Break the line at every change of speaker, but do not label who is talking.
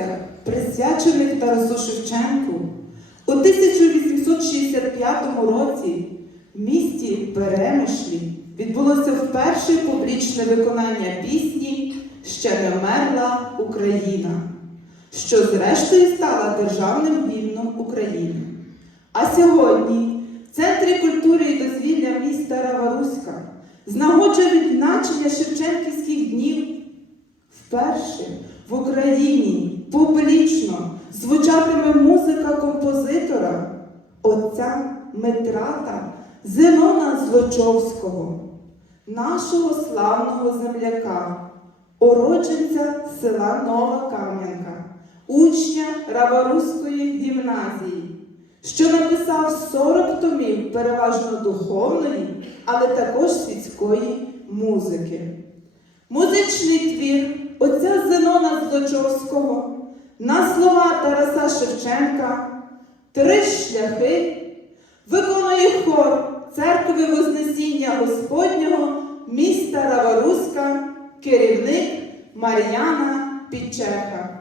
урочистостях, присвячених Тарасу Шевченку, у 1865 році в місті Перемишлі відбулося вперше публічне виконання пісні Ще не вмерла Україна, що зрештою стала державним гімном України. А сьогодні в Центрі культури і дозвілля міста Раваруська з нагоди відзначення Шевченківських днів вперше в Україні композитора отця Метрата Зенона Злочовського, нашого славного земляка, уродженця села Нова Кам'янка, учня Раваруської гімназії, що написав 40 томів переважно духовної, але також світської музики. Музичний твір отця Зенона Злочовського на слова Тараса Шевченка Три шляхи виконує хор церкви Вознесіння Господнього міста Раваруска, керівник Мар'яна Підчеха.